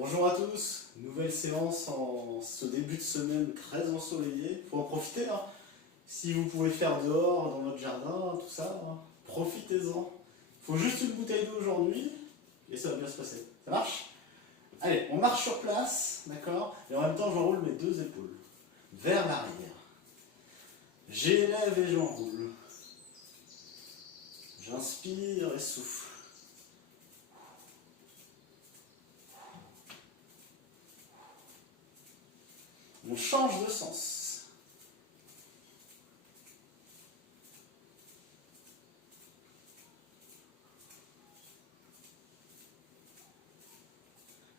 Bonjour à tous, nouvelle séance en ce début de semaine très ensoleillé. Faut en profiter hein. Si vous pouvez faire dehors, dans votre jardin, tout ça, hein, profitez-en. Faut juste une bouteille d'eau aujourd'hui et ça va bien se passer. Ça marche? Allez, on marche sur place, d'accord? Et en même temps, j'enroule mes deux épaules vers l'arrière. J'élève et j'enroule. J'inspire et souffle. On change de sens.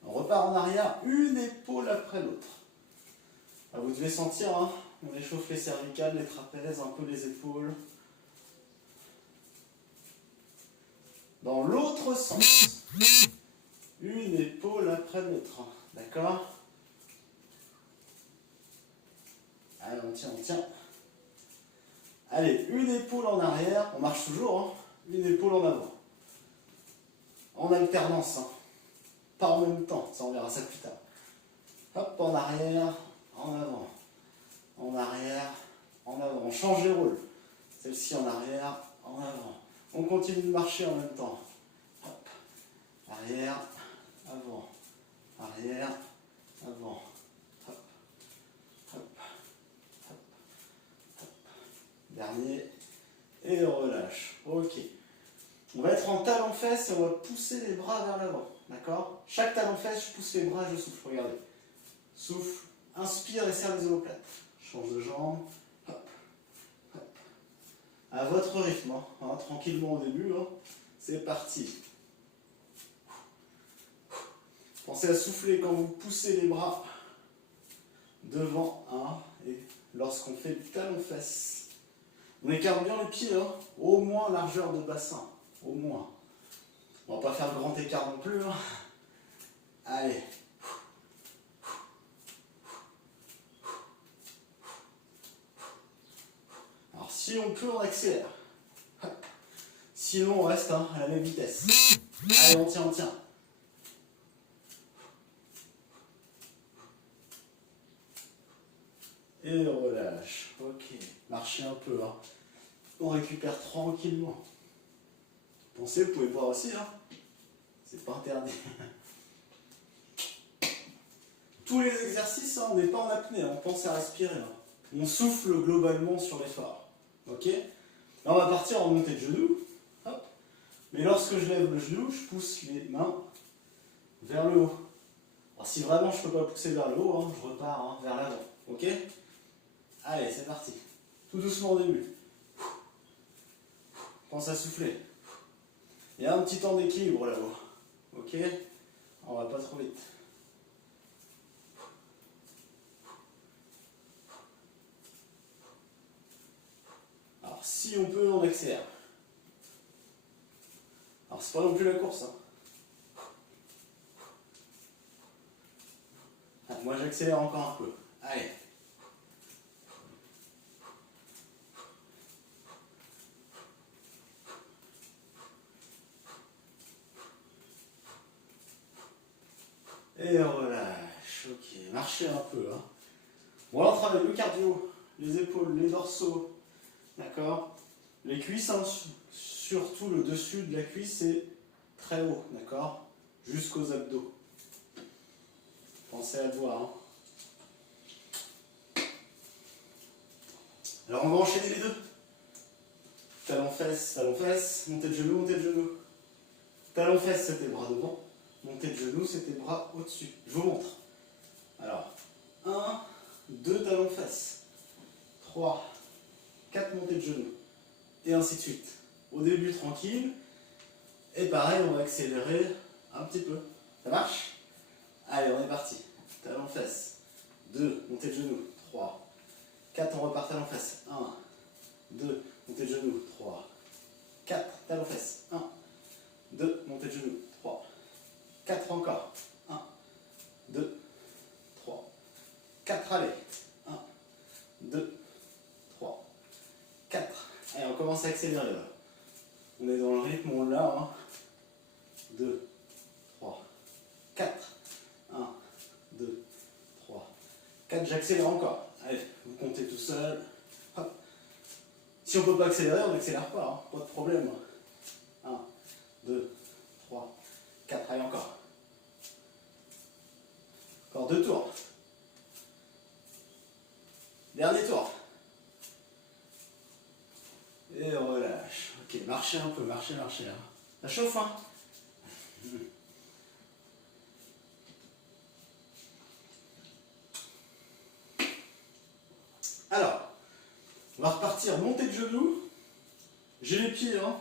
On repart en arrière, une épaule après l'autre. Vous devez sentir, hein, on échauffe les cervicales, les trapèzes, un peu les épaules. Dans l'autre sens, une épaule après l'autre. D'accord? Allez, on tient. Allez, une épaule en arrière, on marche toujours, hein, une épaule en avant. En alternance, hein. Pas en même temps, ça on verra ça plus tard. Hop, en arrière, en avant. En arrière, en avant. On change les rôles. Celle-ci en arrière, en avant. On continue de marcher en même temps. Hop, arrière, avant. Arrière, avant. Hop, hop, hop, hop. Dernier. Et on relâche. Ok. On va être en talon-fesse et on va pousser les bras vers l'avant. D'accord? Chaque talon-fesse, je pousse les bras et je souffle. Regardez. Souffle, inspire et serre les omoplates. Change de jambe. Hop, hop. À votre rythme, hein, tranquillement au début. Hein. C'est parti. Pensez à souffler quand vous poussez les bras devant. Hein, et lorsqu'on fait le talon-fesse. On écarte bien les pieds, hein, au moins largeur de bassin. Au moins. On va pas faire de grand écart non plus. Hein. Allez. Alors si on peut, on accélère. Sinon on reste hein, à la même vitesse. Allez, on tient. Et on relâche. Ok. Marchez un peu. Hein. On récupère tranquillement. Pensez, vous pouvez boire aussi. Hein. C'est pas interdit. Tous les exercices, hein, on n'est pas en apnée. On pense à respirer. Hein. On souffle globalement sur l'effort. Ok? Là, on va partir en montée de genoux. Hop. Mais lorsque je lève le genou, je pousse les mains vers le haut. Alors, si vraiment je ne peux pas pousser vers le haut, hein, je repars hein, vers l'avant. Ok? Allez, c'est parti. Tout doucement au début. Pense à souffler. Il y a un petit temps d'équilibre là-haut. Ok? On va pas trop vite. Alors, si on peut, on accélère. Alors, c'est pas non plus la course. Hein. Ah, moi, j'accélère encore un peu. Allez. Et on relâche. Ok, marchez un peu. Hein. Bon, là, on travaille le cardio, les épaules, les dorsaux. D'accord? Les cuisses, hein, surtout le dessus de la cuisse, c'est très haut. D'accord? Jusqu'aux abdos. Pensez à le voir. Hein. Alors, on va enchaîner les deux. Talon-fesse, montée de genou. Talon-fesse, c'est tes bras devant. Montée de genou, c'est tes bras au-dessus. Je vous montre. Alors, 1, 2 talons-fesses. 3, 4 montées de genoux. Et ainsi de suite. Au début, tranquille. Et pareil, on va accélérer un petit peu. Ça marche? Allez, on est parti. Talons-fesses. 2, montée de genoux. 3, 4, on repart talons-fesses. 1, 2, montée de genoux. 3, 4, talons-fesses. 1, 2, montée de genoux. 3, 4 encore. 1, 2, 3, 4, allez. 1, 2, 3, 4. Allez, on commence à accélérer là. On est dans le rythme, on l'a. 2, 3, 4. 1, 4, j'accélère encore. Allez, vous comptez tout seul. Hop. Si on ne peut pas accélérer, on n'accélère pas, hein. Pas de problème. 1, 2, 3, 4, allez encore. Encore 2 tours. Dernier tour. Et on relâche. Ok, marchez un peu, marchez. Hein. Ça chauffe, hein. Alors, on va repartir, montée de genoux. J'ai les pieds, hein,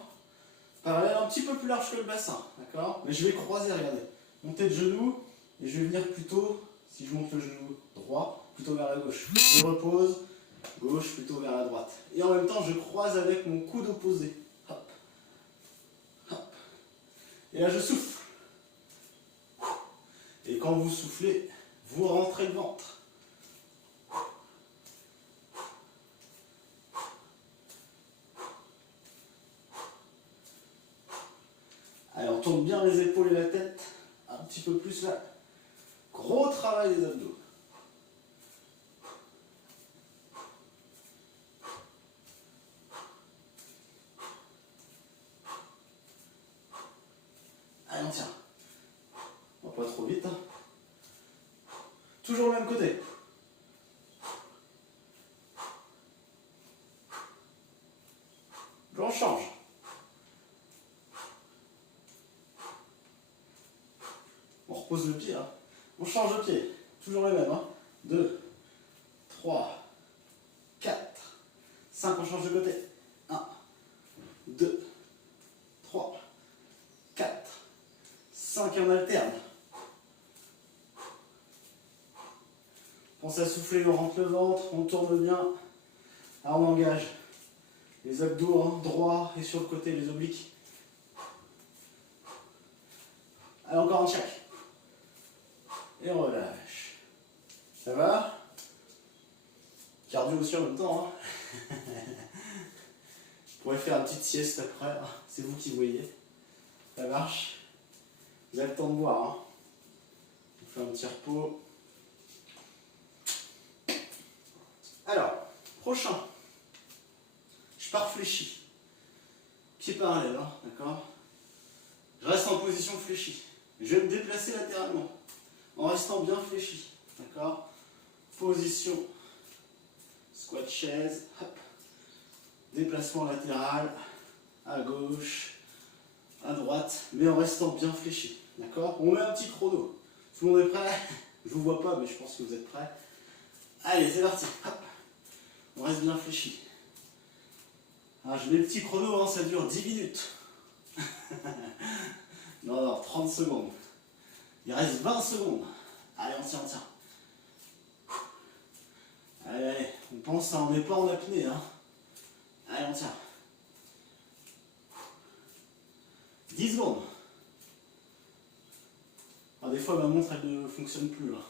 parallèles un petit peu plus large que le bassin, d'accord? Mais je vais croiser, regardez. Montée de genoux, et je vais venir plutôt, si je monte le genou droit, plutôt vers la gauche. Je repose, gauche plutôt vers la droite. Et en même temps, je croise avec mon coude opposé. Hop. Hop. Et là, je souffle. Et quand vous soufflez, vous rentrez le ventre. Allez, on tourne bien les épaules et la tête. Un petit peu plus là. Gros travail des abdos. Allez, on tient. On va pas trop vite. Hein. Toujours le même côté. On change. On repose le pied. Hein. On change de pied. Toujours les mêmes. Hein. 2, 3, 4, 5. On change de côté. 1, 2, 3, 4, 5 et on alterne. Pensez à souffler, on rentre le ventre, on tourne bien. Là, on engage les abdos, hein, droits et sur le côté, les obliques. Allez, encore un check. Et on relâche. Ça va? Cardio aussi en même temps. Hein. Vous pourrez faire une petite sieste après. Hein. C'est vous qui voyez. Ça marche? Vous avez le temps de boire. Hein. On fait un petit repos. Alors, prochain. Je pars fléchi. Pied parallèle, hein, d'accord? Je reste en position fléchie. Je vais me déplacer latéralement en restant bien fléchi, d'accord? Position squat chaise, hop. Déplacement latéral à gauche, à droite, mais en restant bien fléchi, d'accord? On met un petit chrono. Tout le monde est prêt? Je vous vois pas, mais je pense que vous êtes prêts. Allez, c'est parti. Hop. On reste bien fléchi. Alors, je mets le petit chrono, hein, ça dure 10 minutes. Non, 30 secondes. Il reste 20 secondes. Allez, on tient. Allez, on pense, on n'est pas en apnée. Hein. Allez, on tient. 10 secondes. Alors, des fois, ma montre, elle ne fonctionne plus. Hein.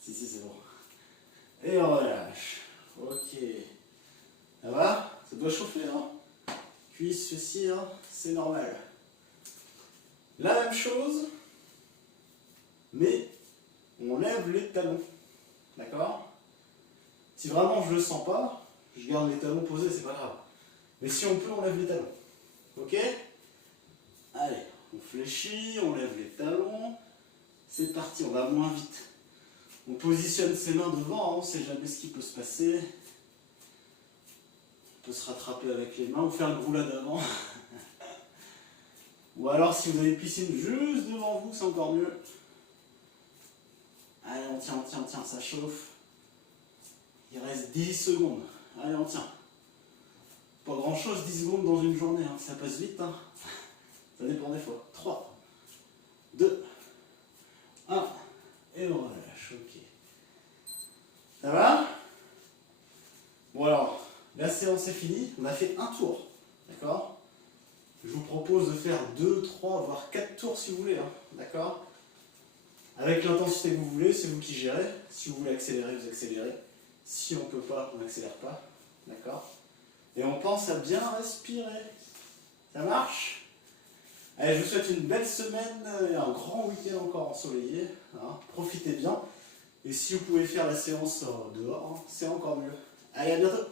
si, c'est bon. Et on relâche. Ok. Ça va? Ça doit chauffer, hein? Cuisse, fessiers, hein? C'est normal. La même chose, mais on lève les talons. D'accord? Si vraiment je ne le sens pas, je garde les talons posés, c'est pas grave. Mais si on peut, on lève les talons. Ok? Allez, on fléchit, on lève les talons. C'est parti, on va moins vite. On positionne ses mains devant, on ne sait jamais ce qui peut se passer. On peut se rattraper avec les mains ou faire le roulade avant. Ou alors si vous avez une piscine juste devant vous, c'est encore mieux. Allez, on tient, ça chauffe. Il reste 10 secondes. Allez, on tient. Pas grand chose, 10 secondes dans une journée, hein. Ça passe vite. Hein. Ça dépend des fois. 3, 2, 1, et on relâche. Ok. Ça va? Bon alors, la séance est finie. On a fait un tour. D'accord? Je vous propose de faire 2, 3, voire 4 tours si vous voulez. Hein. D'accord? Avec l'intensité que vous voulez, c'est vous qui gérez. Si vous voulez accélérer, vous accélérez. Si on ne peut pas, on n'accélère pas. D'accord? Et on pense à bien respirer. Ça marche? Allez, je vous souhaite une belle semaine et un grand week-end encore ensoleillé. Hein. Profitez bien. Et si vous pouvez faire la séance dehors, c'est encore mieux. Allez, à bientôt!